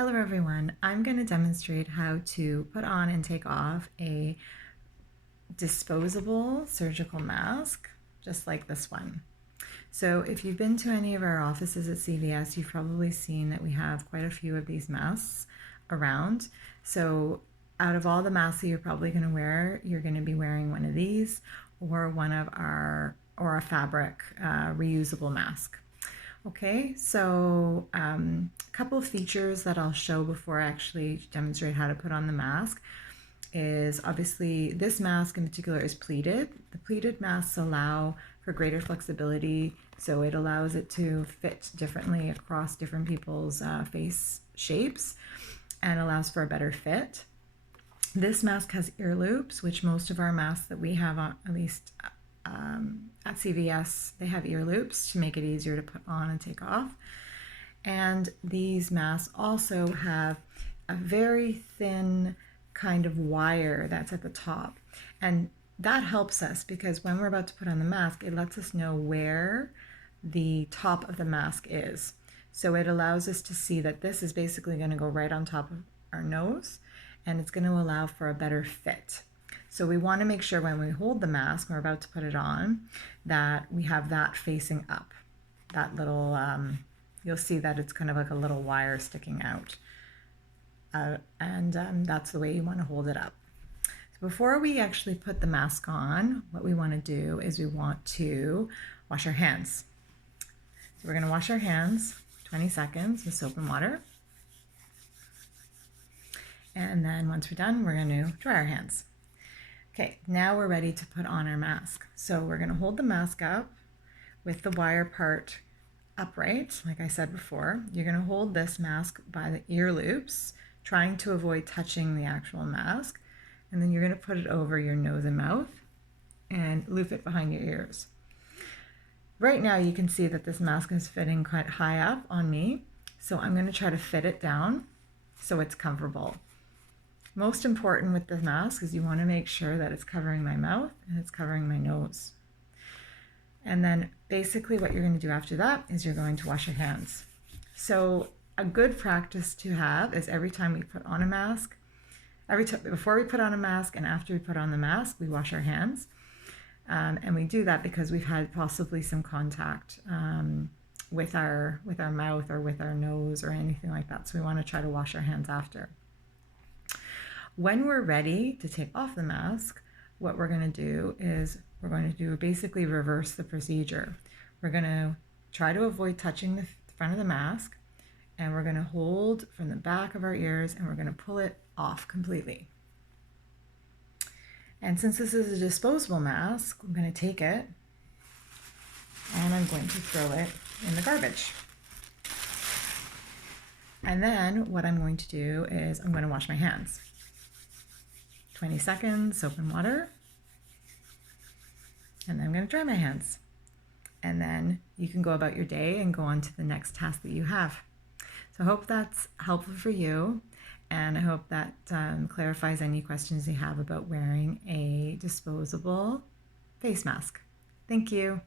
Hello everyone, I'm going to demonstrate how to put on and take off a disposable surgical mask, just like this one. So if you've been to any of our offices at CVS, you've probably seen that we have quite a few of these masks around. So out of all the masks that you're probably going to wear, you're going to be wearing one of these or a fabric reusable mask. Okay, so a couple of features that I'll show before I actually demonstrate how to put on the mask is obviously this mask in particular is pleated. The pleated masks allow for greater flexibility, so it allows it to fit differently across different people's face shapes and allows for a better fit. This mask has ear loops, which most of our masks that we have on, at least at CVS, they have ear loops to make it easier to put on and take off. And these masks also have a very thin kind of wire that's at the top. And that helps us because when we're about to put on the mask, it lets us know where the top of the mask is. So it allows us to see that this is basically going to go right on top of our nose, and it's going to allow for a better fit. So we want to make sure when we hold the mask, we're about to put it on, that we have that facing up. That little, you'll see that it's kind of like a little wire sticking out. That's the way you want to hold it up. So before we actually put the mask on, what we want to do is we want to wash our hands. So we're going to wash our hands 20 seconds with soap and water. And then once we're done, we're going to dry our hands. Okay, now we're ready to put on our mask. So we're going to hold the mask up with the wire part upright, like I said before. You're going to hold this mask by the ear loops, trying to avoid touching the actual mask. And then you're going to put it over your nose and mouth and loop it behind your ears. Right now you can see that this mask is fitting quite high up on me. So I'm going to try to fit it down so it's comfortable. Most important with the mask is you want to make sure that it's covering my mouth and it's covering my nose. And then basically what you're going to do after that is you're going to wash your hands. So a good practice to have is every time we put on a mask, before we put on a mask and after we put on the mask, we wash our hands. And we do that because we've had possibly some contact with our mouth or with our nose or anything like that. So we want to try to wash our hands after. When we're ready to take off the mask, what we're going to do is we're going to basically reverse the procedure. We're going to try to avoid touching the front of the mask, and we're going to hold from the back of our ears and we're going to pull it off completely. And since this is a disposable mask, I'm going to take it and I'm going to throw it in the garbage. And then what I'm going to do is I'm going to wash my hands. 20 seconds, soap and water. And then I'm going to dry my hands. And then you can go about your day and go on to the next task that you have. So I hope that's helpful for you. And I hope that clarifies any questions you have about wearing a disposable face mask. Thank you.